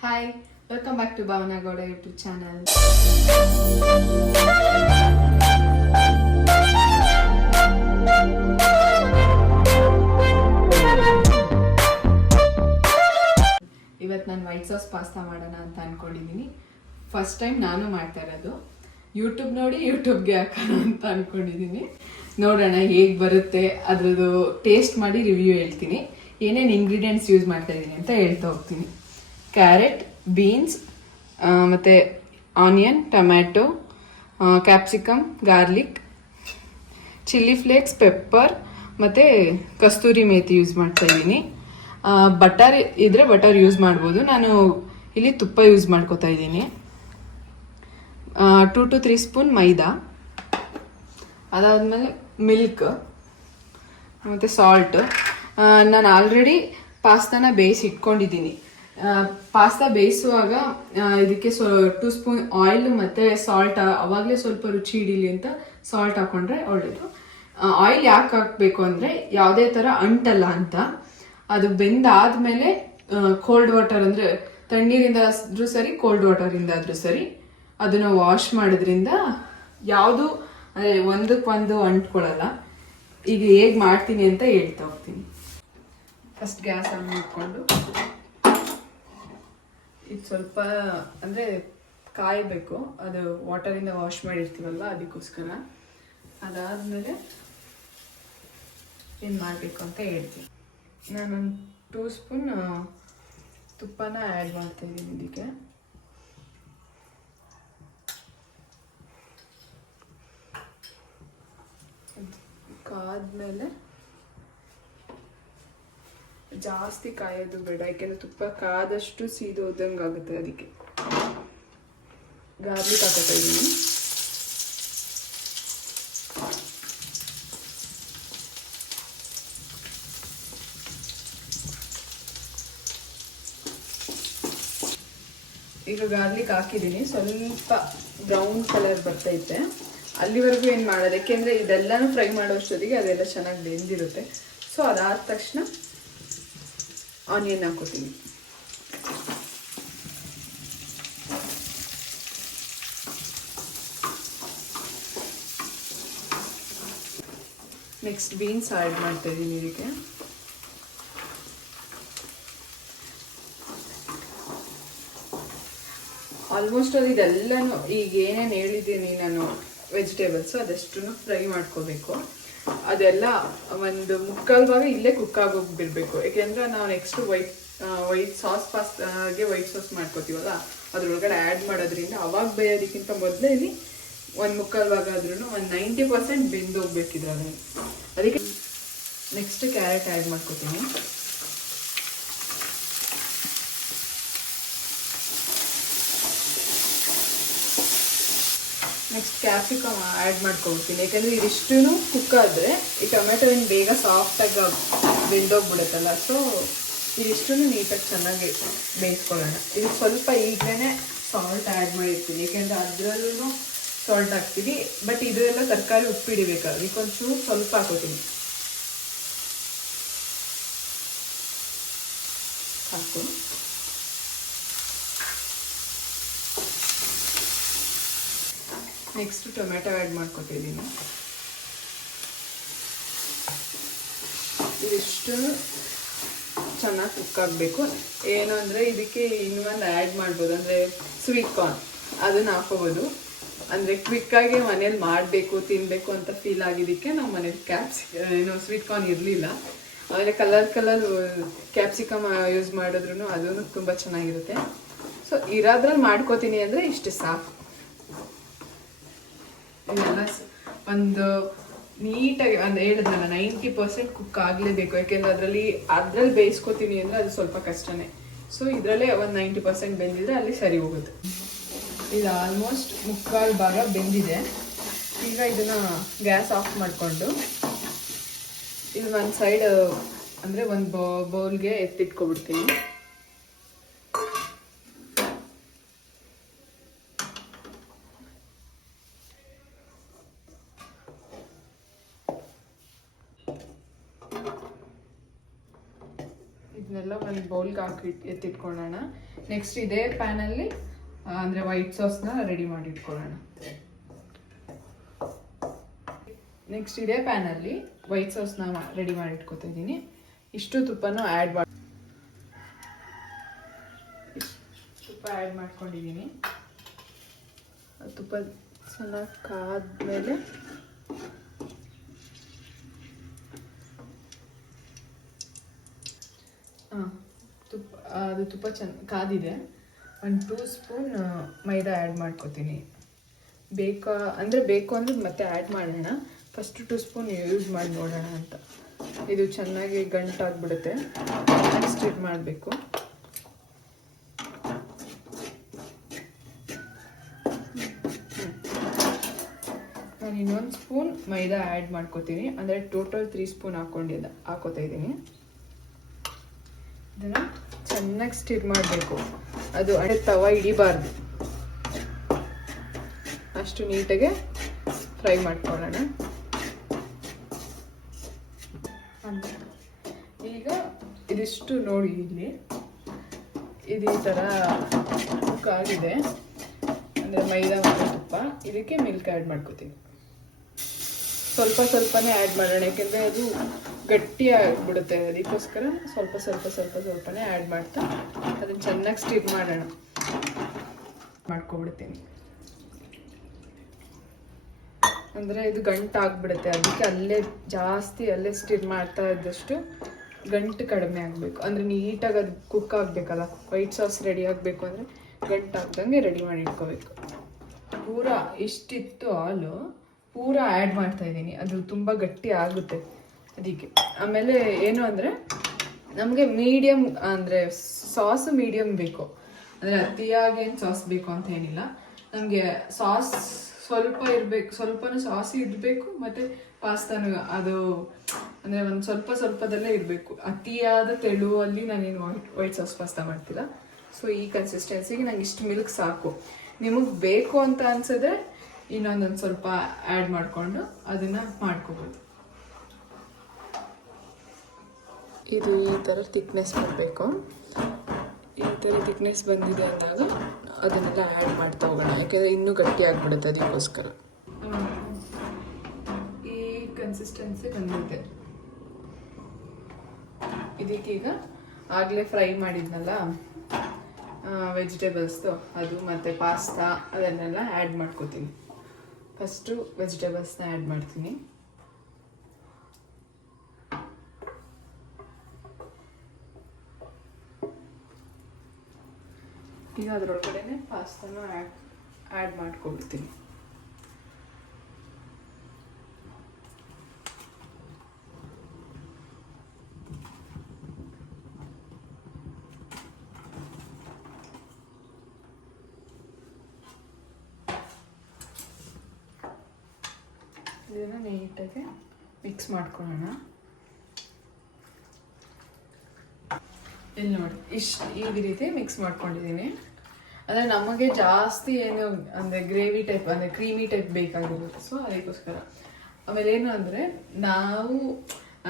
Hi, welcome back to Bhavana Gowda YouTube channel. ಇವತ್ತು ನಾನು white sauce pasta ಮಾಡೋಣ ಅಂತ ಅನ್ಕೊಂಡಿದ್ದೀನಿ. ಫಸ್ಟ್ ಟೈಮ್ ನಾನು ಮಾಡ್ತಾ ಇರೋದು. ಯೂಟ್ಯೂಬ್ ನೋಡಿ ಯೂಟ್ಯೂಬ್ಗೆ ಹಾಕೋಣ ಅಂತ ಅನ್ಕೊಂಡಿದ್ದೀನಿ. ನೋಡೋಣ ಹೇಗೆ ಬರುತ್ತೆ, ಅದ್ರದ್ದು ಟೇಸ್ಟ್ ಮಾಡಿ ರಿವ್ಯೂ ಹೇಳ್ತೀನಿ. ಏನೇನು ಇಂಗ್ರೀಡಿಯೆಂಟ್ಸ್ ಯೂಸ್ ಮಾಡ್ತಾ ಇದ್ದೀನಿ ಅಂತ ಹೇಳ್ತಾ ಹೋಗ್ತೀನಿ. ಕ್ಯಾರೆಟ್, ಬೀನ್ಸ್, ಮತ್ತು onion, tomato, capsicum, garlic, chilli flakes, pepper ಮತ್ತು ಕಸ್ತೂರಿ ಮೇಥಿ ಯೂಸ್ ಮಾಡ್ತಾ ಇದ್ದೀನಿ. ಬಟರ್ ಇದ್ರೆ ಬಟರ್ ಯೂಸ್ ಮಾಡ್ಬೋದು. ನಾನು ಇಲ್ಲಿ ತುಪ್ಪ ಯೂಸ್ ಮಾಡ್ಕೋತಾ ಇದ್ದೀನಿ. 2 to 3 ಸ್ಪೂನ್ ಮೈದಾ, ಅದಾದಮೇಲೆ ಮಿಲ್ಕ್ ಮತ್ತು ಸಾಲ್ಟ್. ನಾನು ಆಲ್ರೆಡಿ ಪಾಸ್ತಾನ ಬೇಯಿಸಿ ಇಟ್ಕೊಂಡಿದ್ದೀನಿ. ಪಾಸ್ತಾ ಬೇಯಿಸುವಾಗ ಇದಕ್ಕೆ 2 ಸ್ಪೂನ್ ಆಯಿಲ್ ಮತ್ತು ಸಾಲ್ಟ್, ಅವಾಗಲೇ ಸ್ವಲ್ಪ ರುಚಿ ಹಿಡೀಲಿ ಅಂತ ಸಾಲ್ಟ್ ಹಾಕೊಂಡ್ರೆ ಒಳ್ಳೇದು. ಆಯಿಲ್ ಯಾಕೆ ಹಾಕಬೇಕು ಅಂದರೆ ಯಾವುದೇ ಥರ ಅಂಟಲ್ಲ ಅಂತ. ಅದು ಬೆಂದಾದ್ಮೇಲೆ ಕೋಲ್ಡ್ ವಾಟರ್ ಅಂದರೆ ತಣ್ಣೀರಿಂದ ಆದ್ರೂ ಸರಿ, ಕೋಲ್ಡ್ ವಾಟರಿಂದ ಆದ್ರೂ ಸರಿ, ಅದನ್ನ ವಾಶ್ ಮಾಡೋದ್ರಿಂದ ಯಾವುದು ಅಂದರೆ ಒಂದಕ್ಕೊಂದು ಅಂಟ್ಕೊಳ್ಳಲ್ಲ. ಈಗ ಹೇಗೆ ಮಾಡ್ತೀನಿ ಅಂತ ಹೇಳ್ತಾ ಹೋಗ್ತೀನಿ. ಫಸ್ಟ್ ಗ್ಯಾಸ್ ಆನ್ ಮಾಡಿಕೊಂಡು ಇದು ಸ್ವಲ್ಪ ಅಂದರೆ ಕಾಯಬೇಕು. ಅದು ವಾಟರಿಂದ ವಾಶ್ ಮಾಡಿರ್ತೀವಲ್ವ, ಅದಕ್ಕೋಸ್ಕರ. ಅದಾದಮೇಲೆ ಏನು ಮಾಡಬೇಕು ಅಂತ ಹೇಳ್ತೀನಿ. ನಾನೊಂದು 2 ಸ್ಪೂನ್ ತುಪ್ಪನ ಆ್ಯಡ್ ಮಾಡ್ತಾಯಿದ್ದೀನಿ ಇದಕ್ಕೆ. ಕಾದ್ಮೇಲೆ ಜಾಸ್ತಿ ಕಾಯೋದು ಬೇಡ, ಯಾಕೆಂದರೆ ತುಪ್ಪ ಕಾದಷ್ಟು ಸೀದೋದಂಗೆ ಆಗುತ್ತೆ. ಅದಕ್ಕೆ ಗಾರ್ಲಿಕ್ ಹಾಕೋತಾ ಇದ್ದೀನಿ. ಈಗ ಗಾರ್ಲಿಕ್ ಹಾಕಿದ್ದೀನಿ. ಸ್ವಲ್ಪ ಬ್ರೌನ್ ಕಲರ್ ಬರ್ತೈತೆ, ಅಲ್ಲಿವರೆಗೂ ಏನು ಮಾಡೋದು, ಯಾಕೆಂದರೆ ಇದೆಲ್ಲನೂ ಫ್ರೈ ಮಾಡೋಷ್ಟೊತ್ತಿಗೆ ಅದೆಲ್ಲ ಚೆನ್ನಾಗಿ ಬೆಂದಿರುತ್ತೆ. ಸೊ ಅದಾದ ತಕ್ಷಣ ಆನಿಯನ್ ಹಾಕೋತೀನಿ. ನೆಕ್ಸ್ಟ್ ಬೀನ್ಸ್ ಆ್ಯಡ್ ಮಾಡ್ತಾ ಇದ್ದೀನಿ ಇದಕ್ಕೆ. ಆಲ್ಮೋಸ್ಟ್ ಅದು ಇದೆಲ್ಲನೂ ಈಗ ಏನೇನು ಹೇಳಿದ್ದೀನಿ ನಾನು ವೆಜಿಟೇಬಲ್ಸು ಅದಷ್ಟು ಫ್ರೈ ಮಾಡ್ಕೋಬೇಕು. ಅದೆಲ್ಲ ಒಂದು ಮುಕ್ಕಾಲು ಭಾಗ ಇಲ್ಲೇ ಕುಕ್ ಆಗೋಗಿ ಬಿಡಬೇಕು. ಯಾಕೆಂದರೆ ನಾವು ನೆಕ್ಸ್ಟ್ ವೈಟ್ ಸಾಸ್ ಪಾಸ್ತಾಗೆ ವೈಟ್ ಸಾಸ್ ಮಾಡ್ಕೋತೀವಲ್ಲ, ಅದ್ರೊಳಗಡೆ ಆ್ಯಡ್ ಮಾಡೋದ್ರಿಂದ ಅವಾಗ ಬೇಯೋದಕ್ಕಿಂತ ಮೊದಲೇ ಇಲ್ಲಿ ಒಂದು ಮುಕ್ಕಾಲು ಭಾಗ ಆದ್ರೂ ಒಂದು 90% ಬೆಂದೋಗ್ಬೇಕಿದ್ರಲ್ಲಿ. ಅದಕ್ಕೆ ನೆಕ್ಸ್ಟ್ ಕ್ಯಾರೆಟ್ ಆ್ಯಡ್ ಮಾಡ್ಕೋತೀನಿ. ನೆಕ್ಸ್ಟ್ ಕ್ಯಾಪ್ಸಿಕಮ್ ಆ್ಯಡ್ ಮಾಡ್ಕೊಳ್ತೀನಿ. ಯಾಕಂದರೆ ಇದಿಷ್ಟು ಕುಕ್ ಆದರೆ ಈ ಟೊಮೆಟೊ ಏನು ಬೇಗ ಸಾಫ್ಟಾಗಿ ಬೆಂದೋಗ್ಬಿಡುತ್ತಲ್ಲ. ಸೊ ಇದಿಷ್ಟು ನೀಟಾಗಿ ಚೆನ್ನಾಗಿ ಬೇಯಿಸ್ಕೊಳ್ಳೋಣ. ಇದು ಸ್ವಲ್ಪ ಈಗಲೇ ಸಾಲ್ಟ್ ಆ್ಯಡ್ ಮಾಡಿರ್ತೀನಿ, ಯಾಕೆಂದರೆ ಅದರಲ್ಲೂ ಸಾಲ್ಟ್ ಹಾಕ್ತೀವಿ. ಬಟ್ ಇದೆಲ್ಲ ತರಕಾರಿ ಉಪ್ಪಿಡಿಬೇಕು, ಅದಕ್ಕೊಂಚೂರು ಸ್ವಲ್ಪ ಹಾಕೋತೀನಿ. ಸಾಕು. ನೆಕ್ಸ್ಟ್ ಟೊಮೆಟೊ ಆ್ಯಡ್ ಮಾಡ್ಕೊತಿದ್ದೀನಿ. ಇದಿಷ್ಟು ಚೆನ್ನಾಗಿ ಕುಕ್ ಆಗಬೇಕು. ಏನು ಅಂದರೆ ಇದಕ್ಕೆ ಇನ್ನೊಂದು ಆ್ಯಡ್ ಮಾಡ್ಬೋದು, ಅಂದರೆ ಸ್ವೀಟ್ ಕಾರ್ನ್, ಅದನ್ನು ಹಾಕೋಬೋದು. ಅಂದರೆ ಕ್ವಿಕ್ಕಾಗಿ ಮನೇಲಿ ಮಾಡಬೇಕು ತಿನ್ನಬೇಕು ಅಂತ ಫೀಲ್ ಆಗಿದ್ದಕ್ಕೆ ನಾವು ಮನೇಲಿ ಏನು ಸ್ವೀಟ್ ಕಾರ್ನ್ ಇರಲಿಲ್ಲ. ಆಮೇಲೆ ಕಲರ್ ಕ್ಯಾಪ್ಸಿಕಮ್ ಯೂಸ್ ಮಾಡಿದ್ರೂ ಅದೂ ತುಂಬ ಚೆನ್ನಾಗಿರುತ್ತೆ. ಸೊ ಇರೋದ್ರಲ್ಲಿ ಮಾಡ್ಕೋತೀನಿ ಅಂದರೆ ಇಷ್ಟು ಸಾಕು. ಇದೆಲ್ಲ ಒಂದು ನೀಟಾಗಿ ಹೇಳಿದ್ನಲ್ಲ 90% ಕುಕ್ ಆಗಲೇಬೇಕು, ಯಾಕೆಂದರೆ ಅದರಲ್ಲಿ ಬೇಯಿಸ್ಕೊತೀನಿ ಅಂದರೆ ಅದು ಸ್ವಲ್ಪ ಕಷ್ಟನೇ. ಸೊ ಇದರಲ್ಲೇ ಒಂದು 90% ಬೆಂದಿದ್ರೆ ಅಲ್ಲಿ ಸರಿ ಹೋಗುತ್ತೆ. ಇದು ಆಲ್ಮೋಸ್ಟ್ ಮುಕ್ಕಾಲು ಭಾಗ ಬೆಂದಿದೆ. ಈಗ ಇದನ್ನು ಗ್ಯಾಸ್ ಆಫ್ ಮಾಡಿಕೊಂಡು ಇದು ಒಂದು ಸೈಡ್ ಅಂದರೆ ಒಂದು ಬೌಲ್ಗೆ ಎತ್ತಿಟ್ಕೊಬಿಡ್ತೀನಿ. ಇದನ್ನೆಲ್ಲ ಒಂದು ಬೌಲ್ಗೆ ಹಾಕಿ ಎತ್ತಿಟ್ಕೊಳ್ಳೋಣ. ನೆಕ್ಸ್ಟ್ ಇದೇ ಪ್ಯಾನಲ್ಲಿ ಅಂದರೆ ವೈಟ್ ಸಾಸ್ನ ರೆಡಿ ಮಾಡಿ ಇಟ್ಕೊಳ್ಳೋಣ. ನೆಕ್ಸ್ಟ್ ಇದೇ ಪ್ಯಾನಲ್ಲಿ ವೈಟ್ ಸಾಸ್ನ ರೆಡಿ ಮಾಡಿ ಇಟ್ಕೊತಾ ಇದ್ದೀನಿ. ಇಷ್ಟು ತುಪ್ಪನೂ ಆ್ಯಡ್ ಮಾಡಿ ತುಪ್ಪ ಆ್ಯಡ್ ಮಾಡ್ಕೊಂಡಿದ್ದೀನಿ. ತುಪ್ಪ ಚೆನ್ನಾಗಿ ಕಾದ್ಮೇಲೆ ತುಪ್ಪ ಕಾದಿದೆ. 1 2 ಸ್ಪೂನ್ ಮೈದಾ ಆ್ಯಡ್ ಮಾಡ್ಕೊತೀನಿ. ಬೇಕು ಅಂದರೆ ಮತ್ತೆ ಆ್ಯಡ್ ಮಾಡೋಣ. ಫಸ್ಟ್ 2 ಸ್ಪೂನ್ ಯೂಸ್ ಮಾಡಿ ನೋಡೋಣ ಅಂತ. ಇದು ಚೆನ್ನಾಗಿ ಗಂಟಾಗ್ಬಿಡುತ್ತೆ. ನೆಕ್ಸ್ಟ್ ಇದು ಮಾಡಬೇಕು. ನಾನು ಇನ್ನೊಂದು ಸ್ಪೂನ್ ಮೈದಾ ಆ್ಯಡ್ ಮಾಡ್ಕೊತೀನಿ. ಅಂದರೆ ಟೋಟಲ್ 3 ಸ್ಪೂನ್ ಹಾಕೋತಾ ಇದ್ದೀನಿ. ಇದನ್ನು ಚೆನ್ನಾಗಿ ಸ್ಟಿರ್ ಮಾಡಬೇಕು. ಅದು ತವ ಹಿಡಿಬಾರ್ದು, ಅಷ್ಟು ನೀಟಾಗೆ ಫ್ರೈ ಮಾಡ್ಕೊಳ್ಳೋಣ. ಈಗ ಇದಿಷ್ಟು ನೋಡಿ, ಇಲ್ಲಿ ಇದು ಈ ಥರ ಕುಕ್ ಆಗಿದೆ. ಅಂದರೆ ಮೈದಾ ಮತ್ತು ತುಪ್ಪ. ಇದಕ್ಕೆ ಮಿಲ್ಕ್ ಆ್ಯಡ್ ಮಾಡ್ಕೋತೀನಿ. ಸ್ವಲ್ಪನೇ ಆ್ಯಡ್ ಮಾಡೋಣ, ಯಾಕೆಂದರೆ ಅದು ಗಟ್ಟಿ ಆಗಿಬಿಡುತ್ತೆ. ಅದಕ್ಕೋಸ್ಕರ ಸ್ವಲ್ಪನೇ ಆ್ಯಡ್ ಮಾಡ್ತಾ ಅದನ್ನು ಚೆನ್ನಾಗಿ ಸ್ಟಿರ್ ಮಾಡ್ಕೊಬಿಡ್ತೀನಿ. ಅಂದರೆ ಇದು ಗಂಟಾಗ್ಬಿಡುತ್ತೆ. ಅದಕ್ಕೆ ಅಲ್ಲೇ ಸ್ಟಿರ್ ಮಾಡ್ತಾ ಇದ್ದಷ್ಟು ಗಂಟು ಕಡಿಮೆ ಆಗಬೇಕು. ಅಂದರೆ ನೀಟಾಗಿ ಅದು ಕುಕ್ ಆಗಬೇಕಲ್ಲ. ವೈಟ್ ಸಾಸ್ ರೆಡಿ ಆಗಬೇಕು ಅಂದರೆ ಗಂಟಾಗ್ದಂಗೆ ರೆಡಿ ಮಾಡಿ ಇಟ್ಕೋಬೇಕು. ಪೂರಾ ಇಷ್ಟಿತ್ತು ಹಾಲು ಪೂರಾ ಆ್ಯಡ್ ಮಾಡ್ತಾ ಇದ್ದೀನಿ. ಅದು ತುಂಬ ಗಟ್ಟಿ ಆಗುತ್ತೆ ಅದಕ್ಕೆ. ಆಮೇಲೆ ಏನು ಅಂದರೆ ನಮಗೆ ಮೀಡಿಯಮ್, ಅಂದರೆ ಸಾಸು ಮೀಡಿಯಮ್ ಬೇಕು. ಅಂದರೆ ಅತಿಯಾಗಿ ಏನು ಸಾಸ್ ಬೇಕು ಅಂತ ಏನಿಲ್ಲ. ನಮಗೆ ಸಾಸ್ ಸ್ವಲ್ಪನೂ ಸಾಸ್ ಇರಬೇಕು. ಮತ್ತು ಪಾಸ್ತಾನು ಅದು ಅಂದರೆ ಒಂದು ಸ್ವಲ್ಪದಲ್ಲೇ ಇರಬೇಕು. ಅತಿಯಾದ ತೆಳುವಲ್ಲಿ ನಾನೇನು ವೈಟ್ ಸಾಸ್ ಪಾಸ್ತಾ ಮಾಡ್ತಿಲ್ಲ. ಸೊ ಈ ಕನ್ಸಿಸ್ಟೆನ್ಸಿಗೆ ನಂಗೆ ಇಷ್ಟು ಮಿಲ್ಕ್ ಸಾಕು. ನಿಮಗೆ ಬೇಕು ಅಂತ ಅನ್ಸಿದ್ರೆ ಇನ್ನೊಂದೊಂದು ಸ್ವಲ್ಪ ಆ್ಯಡ್ ಮಾಡಿಕೊಂಡು ಅದನ್ನು ಮಾಡ್ಕೋಬೋದು. ಇದು ಈ ಥರ ಥಿಕ್ನೆಸ್ ಬರಬೇಕು. ಈ ಥರ ಥಿಕ್ನೆಸ್ ಬಂದಿದೆ ಅಂದಾಗ ಅದನ್ನೆಲ್ಲ ಆ್ಯಡ್ ಮಾಡ್ತಾ ಹೋಗೋಣ, ಯಾಕೆಂದರೆ ಇನ್ನೂ ಗಟ್ಟಿ ಆಗಿಬಿಡುತ್ತೆ. ಅದಕ್ಕೋಸ್ಕರ ಈ ಕನ್ಸಿಸ್ಟೆನ್ಸಿ ಬಂದಿದೆ. ಇದಕ್ಕೀಗ ಆಗಲೇ ಫ್ರೈ ಮಾಡಿದ್ನಲ್ಲ ವೆಜಿಟೇಬಲ್ಸ್ದು, ಅದು ಮತ್ತು ಪಾಸ್ತಾ ಅದನ್ನೆಲ್ಲ ಆ್ಯಡ್ ಮಾಡ್ಕೋತೀನಿ. ಫಸ್ಟು ವೆಜಿಟೇಬಲ್ಸ್ನ ಆ್ಯಡ್ ಮಾಡ್ತೀನಿ. ಈಗ ಅದರೊಳಗಡೆ ಪಾಸ್ತಾನು ಆ್ಯಡ್ ಮಾಡ್ಕೊಬಿಡ್ತೀನಿ. ಇದನ್ನು ನೀಟಾಗಿ ಮಿಕ್ಸ್ ಮಾಡ್ಕೊಳ್ಳೋಣ. ಇಲ್ಲಿ ನೋಡಿ ಈ ರೀತಿ ಮಿಕ್ಸ್ ಮಾಡ್ಕೊಂಡಿದ್ದೀನಿ. ಅಂದರೆ ನಮಗೆ ಜಾಸ್ತಿ ಏನು ಅಂದರೆ ಗ್ರೇವಿ ಟೈಪ್, ಅಂದರೆ ಕ್ರೀಮಿ ಟೈಪ್ ಬೇಕಾಗಿರುತ್ತೆ. ಸೊ ಅದಕ್ಕೋಸ್ಕರ. ಆಮೇಲೆ ಏನು ಅಂದರೆ ನಾವು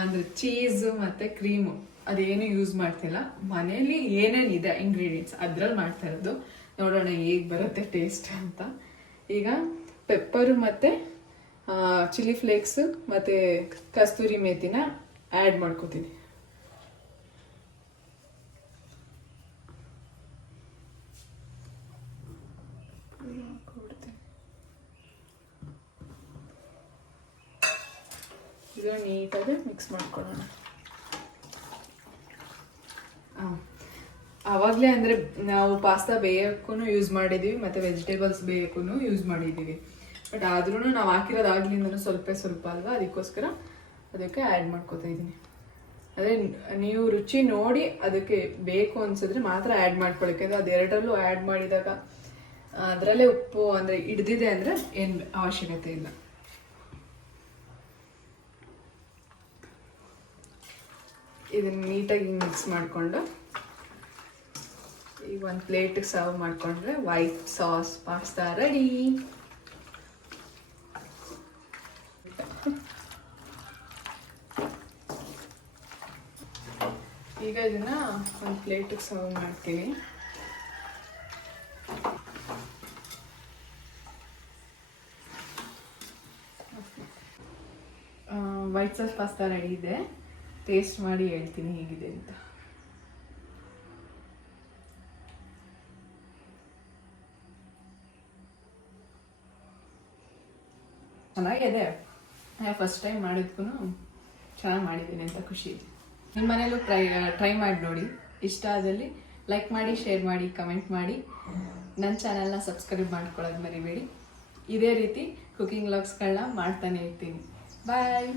ಅಂದರೆ ಚೀಸು ಮತ್ತು ಕ್ರೀಮು ಅದೇನು ಯೂಸ್ ಮಾಡ್ತಿಲ್ಲ. ಮನೇಲಿ ಏನೇನಿದೆ ಇಂಗ್ರೀಡಿಯೆಂಟ್ಸ್ ಅದ್ರಲ್ಲಿ ಮಾಡ್ತಾ ಇರೋದು. ನೋಡೋಣ ಹೇಗೆ ಬರುತ್ತೆ ಟೇಸ್ಟ್ ಅಂತ. ಈಗ ಪೆಪ್ಪರು ಮತ್ತು ಚಿಲ್ಲಿ ಫ್ಲೇಕ್ಸು ಮತ್ತು ಕಸ್ತೂರಿ ಮೇಥಿನ ಆ್ಯಡ್ ಮಾಡ್ಕೋತೀನಿ. ಇದು ನೀಟಾಗಿ ಮಿಕ್ಸ್ ಮಾಡ್ಕೊಳ್ಳೋಣ. ಆವಾಗಲೇ ಅಂದರೆ ನಾವು ಪಾಸ್ತಾ ಬೇಯೋಕ್ಕೂ ಯೂಸ್ ಮಾಡಿದ್ದೀವಿ ಮತ್ತು ವೆಜಿಟೇಬಲ್ಸ್ ಬೇಯೋಕ್ಕೂ ಯೂಸ್ ಮಾಡಿದ್ದೀವಿ. ಬಟ್ ಆದ್ರೂ ನಾವು ಹಾಕಿರೋದಾಗ್ಲಿಂದನೂ ಸ್ವಲ್ಪ ಅಲ್ವಾ, ಅದಕ್ಕೋಸ್ಕರ ಅದಕ್ಕೆ ಆ್ಯಡ್ ಮಾಡ್ಕೋತಾ ಇದ್ದೀನಿ. ಅದೇ ನೀವು ರುಚಿ ನೋಡಿ ಅದಕ್ಕೆ ಬೇಕು ಅನ್ಸಿದ್ರೆ ಮಾತ್ರ ಆ್ಯಡ್ ಮಾಡ್ಕೊಳ್ಳಿ. ಯಾಕೆಂದರೆ ಅದೆರಡರಲ್ಲೂ ಆ್ಯಡ್ ಮಾಡಿದಾಗ ಅದರಲ್ಲೇ ಉಪ್ಪು ಅಂದರೆ ಹಿಡ್ದಿದೆ ಅಂದರೆ ಏನು ಅವಶ್ಯಕತೆ ಇಲ್ಲ. ಇದನ್ನು ನೀಟಾಗಿ ಮಿಕ್ಸ್ ಮಾಡಿಕೊಂಡು ಈಗ ಒಂದು ಪ್ಲೇಟಿಗೆ ಸರ್ವ್ ಮಾಡಿಕೊಂಡ್ರೆ ವೈಟ್ ಸಾಸ್ ಪಾಸ್ತಾ ರೆಡಿ. ಈಗ ಇದನ್ನು ಒಂದು ಪ್ಲೇಟಿಗೆ ಸರ್ವ್ ಮಾಡ್ತೀನಿ. ವೈಟ್ ಸಾಸ್ ಪಾಸ್ತಾ ರೆಡಿ ಇದೆ. ಟೇಸ್ಟ್ ಮಾಡಿ ಹೇಳ್ತೀನಿ ಹೇಗಿದೆ ಅಂತ. ಚೆನ್ನಾಗಿದೆ. ಫಸ್ಟ್ ಟೈಮ್ ಮಾಡಿದ್ಕೂ ಚೆನ್ನಾಗಿ ಮಾಡಿದ್ದೀನಿ ಅಂತ ಖುಷಿ ಇದೆ. ನಿಮ್ಮ ಮನೇಲೂ ಟ್ರೈ ಮಾಡಿ ನೋಡಿ. ಇಷ್ಟ ಆದಲ್ಲಿ ಲೈಕ್ ಮಾಡಿ, ಶೇರ್ ಮಾಡಿ, ಕಮೆಂಟ್ ಮಾಡಿ. ನನ್ನ ಚಾನಲ್ನ ಸಬ್ಸ್ಕ್ರೈಬ್ ಮಾಡ್ಕೊಳ್ಳೋದು ಮರಿಬೇಡಿ. ಇದೇ ರೀತಿ ಕುಕಿಂಗ್ ವ್ಲಾಗ್ಸ್ಗಳನ್ನ ಮಾಡ್ತಾನೆ ಇರ್ತೀನಿ. ಬಾಯ್.